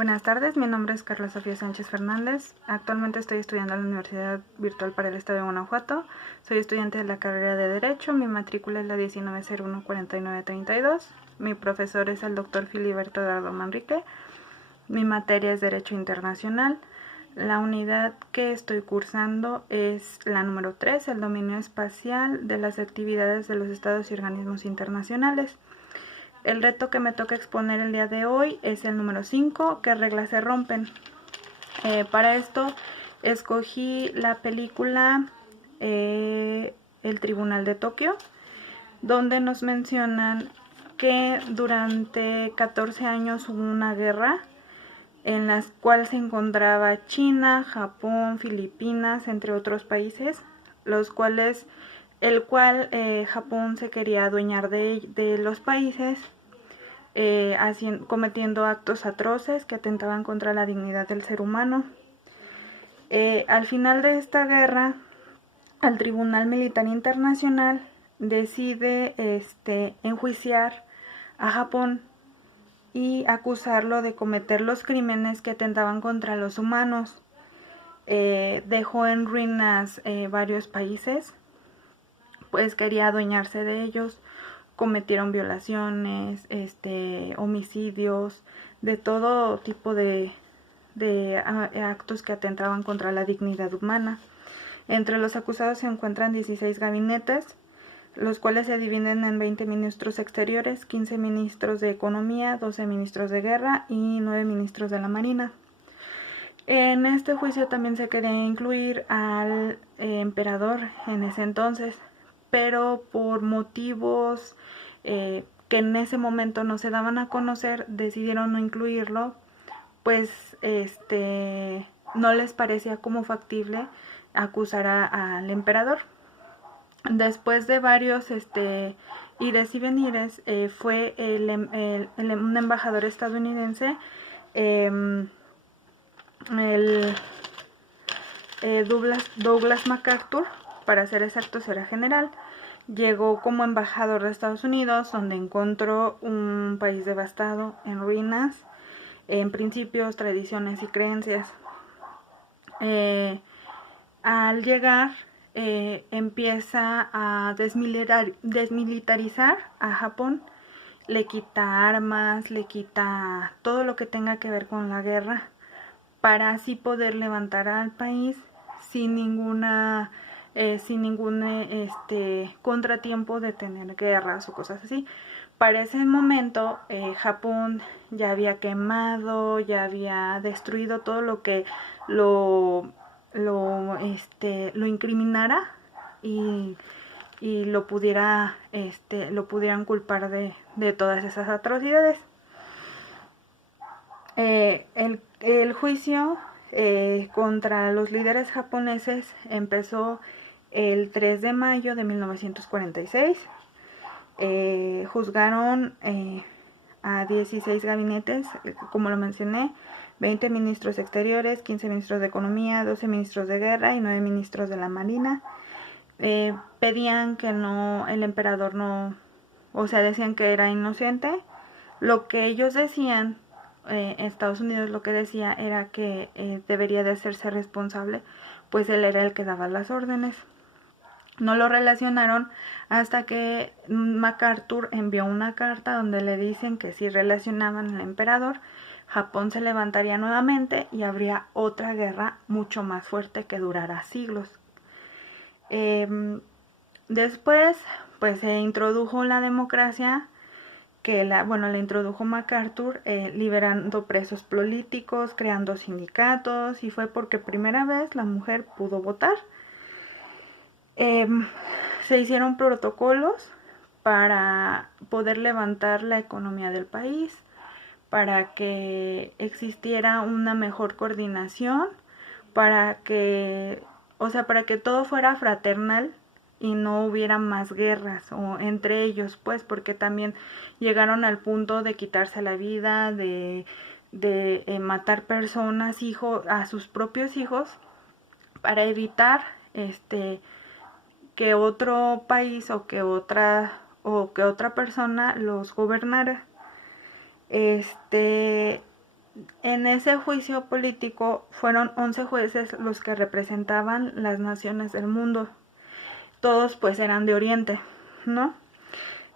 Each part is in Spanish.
Buenas tardes, mi nombre es Carla Sofía Sánchez Fernández. Actualmente estoy estudiando en la Universidad Virtual para el Estado de Guanajuato. Soy estudiante de la carrera de Derecho, mi matrícula es la 19014932. Mi profesor es el doctor Filiberto Eduardo Manrique. Mi materia es Derecho Internacional. La unidad que estoy cursando es la número 3, el dominio espacial de las actividades de los estados y organismos internacionales. El reto que me toca exponer el día de hoy es el número 5, ¿qué reglas se rompen? Para esto escogí la película El Tribunal de Tokio, donde nos mencionan que durante 14 años hubo una guerra en la cual se encontraba China, Japón, Filipinas, entre otros países, Japón se quería adueñar de los países, cometiendo actos atroces que atentaban contra la dignidad del ser humano. Al final de esta guerra, el Tribunal Militar Internacional decide enjuiciar a Japón y acusarlo de cometer los crímenes que atentaban contra los humanos. Dejó en ruinas varios países, pues quería adueñarse de ellos. Cometieron violaciones, homicidios, de todo tipo de actos que atentaban contra la dignidad humana. Entre los acusados se encuentran 16 gabinetes, los cuales se dividen en 20 ministros exteriores, 15 ministros de economía, 12 ministros de guerra y 9 ministros de la marina. En este juicio también se quería incluir al emperador en ese entonces, pero por motivos que en ese momento no se daban a conocer, decidieron no incluirlo, pues no les parecía como factible acusar al emperador. Después de varios ires y venires, fue un embajador estadounidense, Douglas MacArthur, para ser exactos era general. Llegó como embajador de Estados Unidos, donde encontró un país devastado, en ruinas, en principios, tradiciones y creencias. Al llegar, empieza a desmilitarizar a Japón, le quita armas, le quita todo lo que tenga que ver con la guerra, para así poder levantar al país sin ningún contratiempo de tener guerras o cosas así. Para ese momento Japón ya había quemado, ya había destruido todo lo que lo incriminara y lo pudieran culpar de todas esas atrocidades. El juicio contra los líderes japoneses empezó el 3 de mayo de 1946. Juzgaron a 16 gabinetes, como lo mencioné, 20 ministros exteriores, 15 ministros de economía, 12 ministros de guerra y 9 ministros de la marina. Pedían que el emperador decían que era inocente. Lo que ellos decían, Estados Unidos lo que decía era que debería de hacerse responsable, pues él era el que daba las órdenes. No lo relacionaron hasta que MacArthur envió una carta donde le dicen que si relacionaban al emperador, Japón se levantaría nuevamente y habría otra guerra mucho más fuerte que durará siglos. Después, pues se introdujo la democracia, que la introdujo MacArthur, liberando presos políticos, creando sindicatos, y fue porque primera vez la mujer pudo votar. Se hicieron protocolos para poder levantar la economía del país, para que existiera una mejor coordinación, para que todo fuera fraternal y no hubiera más guerras o entre ellos, pues, porque también llegaron al punto de quitarse la vida, de matar personas, a sus propios hijos, para evitar que otro país o que otra persona los gobernara. En ese juicio político fueron 11 jueces los que representaban las naciones del mundo. Todos pues eran de Oriente, ¿no?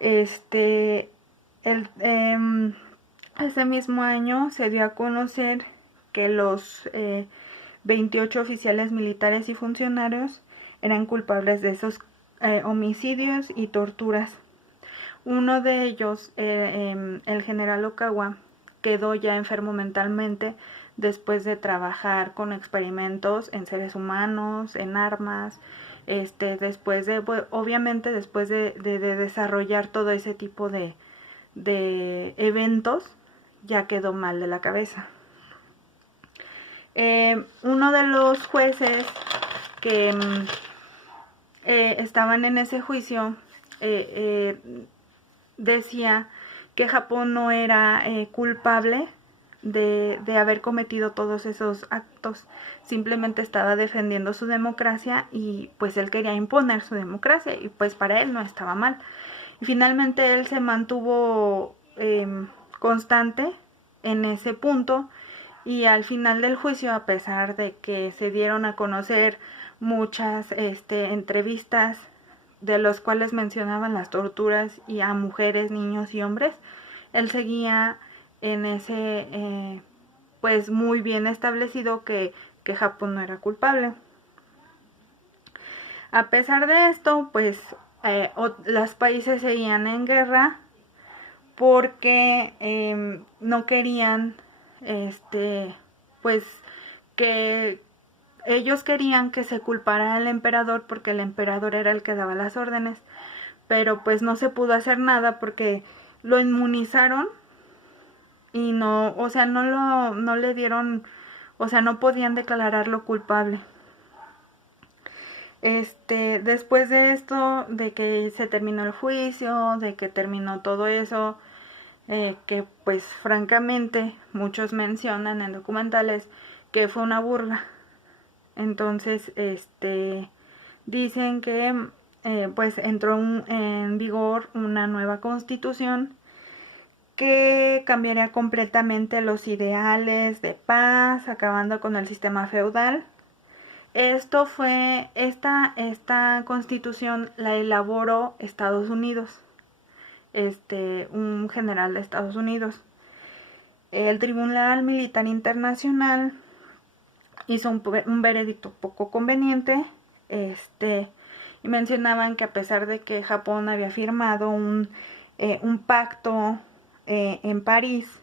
Ese mismo año se dio a conocer que los 28 oficiales militares y funcionarios eran culpables de esos homicidios y torturas. Uno de ellos, el general Okawa, quedó ya enfermo mentalmente después de trabajar con experimentos en seres humanos, en armas, después de, obviamente después de desarrollar todo ese tipo de eventos, ya quedó mal de la cabeza. Uno de los jueces que estaban en ese juicio decía que Japón no era culpable de haber cometido todos esos actos, simplemente estaba defendiendo su democracia y pues él quería imponer su democracia y pues para él no estaba mal. Y finalmente él se mantuvo constante en ese punto y al final del juicio, a pesar de que se dieron a conocer muchas entrevistas de los cuales mencionaban las torturas y a mujeres, niños y hombres, él seguía en ese pues muy bien establecido que Japón no era culpable. A pesar de esto, pues los países seguían en guerra porque no querían pues que ellos querían que se culpara al emperador porque el emperador era el que daba las órdenes, pero pues no se pudo hacer nada porque lo inmunizaron y no, o sea, no le dieron, o sea, no podían declararlo culpable. Después de esto, de que se terminó el juicio, de que terminó todo eso, que pues francamente muchos mencionan en documentales que fue una burla. Entonces, dicen que pues entró en vigor una nueva constitución que cambiaría completamente los ideales de paz, acabando con el sistema feudal. Esta constitución la elaboró Estados Unidos, un general de Estados Unidos. El Tribunal Militar Internacional hizo un veredicto poco conveniente, y mencionaban que a pesar de que Japón había firmado un pacto en París,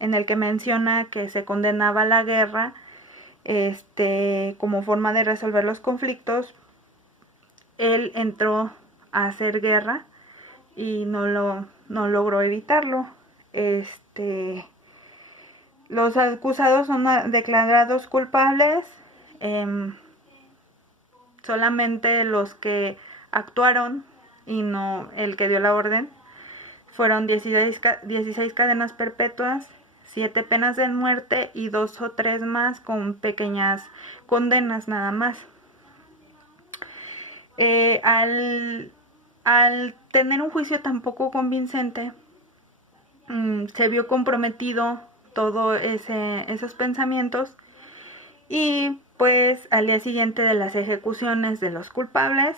en el que menciona que se condenaba la guerra, como forma de resolver los conflictos, él entró a hacer guerra y no logró evitarlo. Los acusados son declarados culpables, solamente los que actuaron y no el que dio la orden. Fueron 16 cadenas perpetuas, 7 penas de muerte y 2 o 3 más con pequeñas condenas nada más. Al tener un juicio tan poco convincente, se vio comprometido todos esos pensamientos y pues al día siguiente de las ejecuciones de los culpables,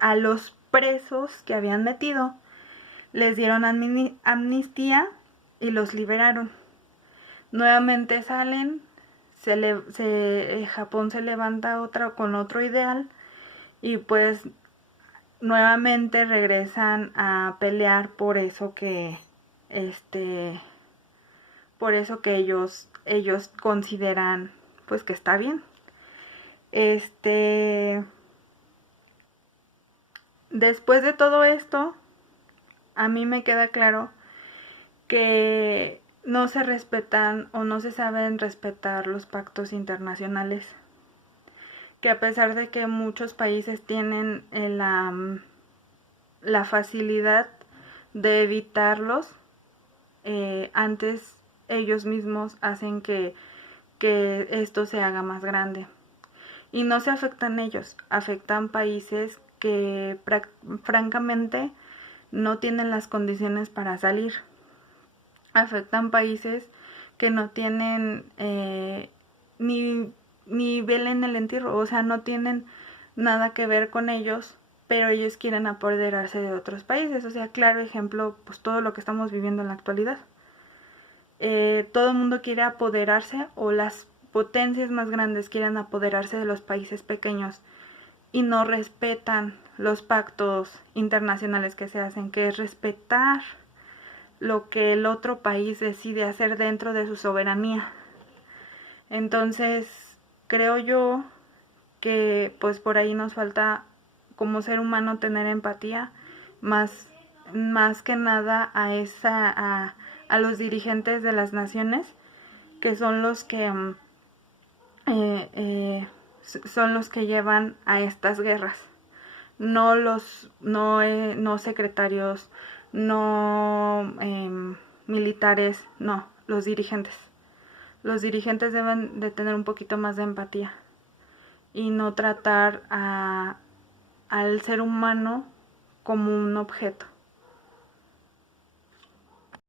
a los presos que habían metido les dieron amnistía y los liberaron. Nuevamente salen, Japón se levanta con otro ideal y pues nuevamente regresan a pelear por eso que ellos consideran pues que está bien. Después de todo esto, a mí me queda claro que no se respetan o no se saben respetar los pactos internacionales, que a pesar de que muchos países tienen la facilidad de evitarlos, antes ellos mismos hacen que esto se haga más grande. Y no se afectan ellos, afectan países que francamente no tienen las condiciones para salir. Afectan países que no tienen ni vela en el entierro, o sea, no tienen nada que ver con ellos, pero ellos quieren apoderarse de otros países. O sea, claro ejemplo, pues todo lo que estamos viviendo en la actualidad. Todo el mundo quiere apoderarse, o las potencias más grandes quieren apoderarse de los países pequeños y no respetan los pactos internacionales que se hacen, que es respetar lo que el otro país decide hacer dentro de su soberanía. Entonces, creo yo que pues por ahí nos falta como ser humano tener empatía, más que nada a los dirigentes de las naciones, que son los que son los que llevan a estas guerras, no secretarios, no militares, no, los dirigentes. Los dirigentes deben de tener un poquito más de empatía y no tratar al ser humano como un objeto.